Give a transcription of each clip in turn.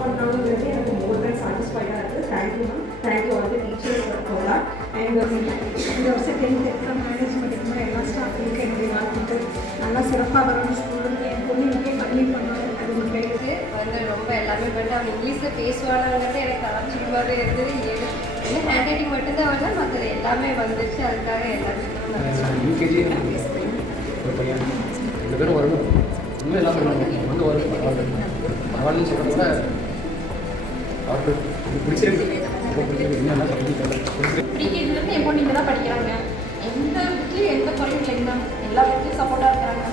பண்ணாங்கிறது எனக்கு மோர் தென் சாட்டிஸ்ஃபைடாக இருக்குது. Thank you ma'am. Thank you all the teachers for that. And இந்த வருஷம் 10th எக்ஸாம் மேனேஜ் பண்ணிக்கணும். எல்லா ஸ்டாஃப்களுக்கும் என்னுடைய வாழ்த்துக்கள். நல்லா சிறப்பாக வரணும். ஸ்கூலுக்கு என் பொண்ணு இங்கே பண்ணி பண்ணுவாங்க. அது ஒரு பேருக்கு வந்து ரொம்ப எல்லாமே பண்ணி அவங்க இங்கிலீஷில் பேசுவானாங்கிறது எனக்கு ஆச்சரியமாகவே இருந்தது. என்ன ஹேண்ட் ரைட்டிங் மட்டும்தான் வரல, மற்ற எல்லாமே வந்துச்சு. அதுக்காக எல்லாமே யூகேஜி ஒரு பையன் 2 பேரும் வரணும். இன்னும் எல்லாம் பண்ணணும் வந்து வரும். பரவாயில்லன்னு சொல்கிறத விட அவருக்கு பிடிச்சிருக்கு. ப்ரீகேஜிலேருந்து என் பொண்ணு இங்கே தான் படிக்கிறாங்க. எந்த வீட்லையும் எந்த குறையும் இல்லைங்க. எல்லா வீட்லையும் சப்போர்ட்டாக இருக்கிறாங்க.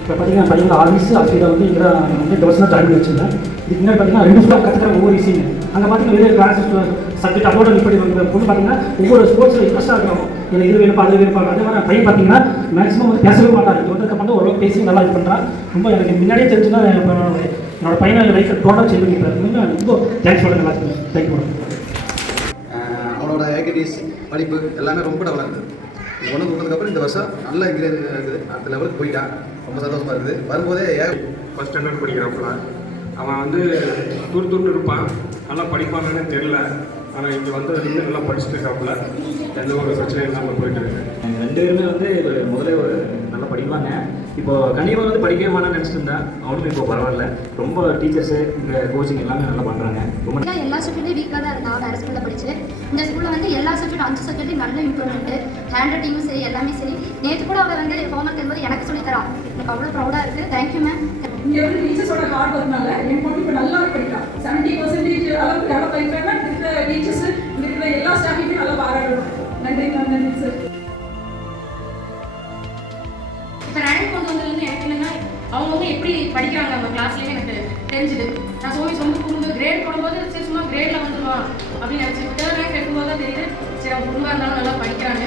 இப்போ பார்த்தீங்கன்னா பையன் ஆஃபீஸ் ஆசிரியர் வந்து இங்கே வந்து இந்த வருஷம் தான் ஜாயின் பண்ணி வச்சுருந்தேன். இதுக்கு முன்னாடி பார்த்தீங்கன்னா 2 ஃபுல்லாக கற்றுக்கிற ஒவ்வொரு விஷயம் அங்கே பார்த்தீங்கன்னா வெளியே கிளாஸஸ் சப்ஜெக்ட் அவ்வளோ இப்படி பொண்ணு பார்த்தீங்கன்னா ஒவ்வொரு ஸ்போர்ட்ஸில் இன்ட்ரெஸ்ட்டாக இருக்கும். எனக்கு இது வேணுப்பா அது வேணுப்பா. அதே மாதிரி பையன் பார்த்தீங்கன்னா மேக்ஸிமம் வந்து பேசவே மாட்டார். இது வந்து வந்து ஓரளவு பேசி நல்லா இது பண்ணுறான். ரொம்ப எனக்கு முன்னாடியே தெரிஞ்சுன்னா என்னோட பையனை லைஃப் டோட்டல் சேஞ்ச் பண்ணிக்கிறேன். ரொம்ப தேங்க்ஸ் பண்ணுறேன் எல்லாத்துக்கும். Thank you madam. அவனோட ஆக்டிவிட்டிஸ் படிப்பு எல்லாமே ரொம்ப டெவலப் இருக்குது. இது ஒன்று கொடுத்ததுக்கப்புறம் இந்த வருஷம் நல்ல இன்க்ரீஸ் இருக்குது. அடுத்த லெவலுக்கு போயிட்டான். ரொம்ப சந்தோஷமாக இருக்குது. வரும்போதே ஃபஸ்ட் ஸ்டாண்டர்ட் படிக்கிறாப்புல அவன் வந்து துருத்துட்டு இருப்பான். நல்லா படிப்பான்னு தெரில. ஆனால் இங்கே வந்ததுலேருந்து நல்லா படிச்சுட்டு இருக்காப்புல. எந்த ஒரு பிரச்சனையும் இல்லாமல் போயிட்டு இருக்கு. 2 பேருமே வந்து முதல்ல நல்லா படிப்பாங்க. இப்போ கண்டிப்பாக வந்து படிக்கவே மாட்டேன்னு நினச்சிட்டு இருந்தேன். அவனுக்கு இப்போ பரவாயில்ல. ரொம்ப டீச்சர்ஸு இந்த கோச்சிங் எல்லாமே நல்லா பண்ணுறாங்க. ரொம்ப எல்லா சப்ஜெக்ட்லையும் வீக்காக தான் இருந்தால் வேறு ஸ்கூலில் படிச்சு இந்த ஸ்கூலில் வந்து எல்லா சப்ஜெக்ட் 5 சப்ஜெக்ட்லையும் நல்ல இம்ப்ரூவ்மெண்ட்டு. ஹேண்ட் ரைட்டிங்கும் சரி எல்லாமே சரி. நேற்று கூட அவள் வந்து ஹோம்ஒர்க் எழுதும்போது எனக்கு சொல்லித்தரான். எனக்கு அவ்வளோ ப்ரௌடாக இருக்குது. Thank you ma'am. இங்கே வந்து டீச்சர்ஸோட ஹார்ட் ஒர்க்னால என் பொண்ணு இப்போ நல்லா படிக்கலாம். 70% அளவுக்கு டெவலப் ஆகிருக்காங்க. இருக்கிற டீச்சர்ஸ் இருக்கிற எல்லா ஸ்டாஃபையுமே நல்லா பாராட்டணும். நன்றி மேம். நன்றி சார். இப்போ ரேங்க் கொண்டு வந்ததுலேருந்து எனக்கு என்னென்னா அவங்க வந்து எப்படி படிக்கிறாங்க அவங்க கிளாஸ்லேயே எனக்கு தெரிஞ்சுது. நான் ரொம்ப குடும்ப கிரேட் போடும்போது சரி சும்மா கிரேடில் வந்துடுவான் அப்படின்னு நினச்சி 3rd ரேங்க் எடுக்கும்போது தான் தெரியுது சரி அவங்க குடும்பம் இருந்தாலும் நல்லா படிக்கிறாங்க.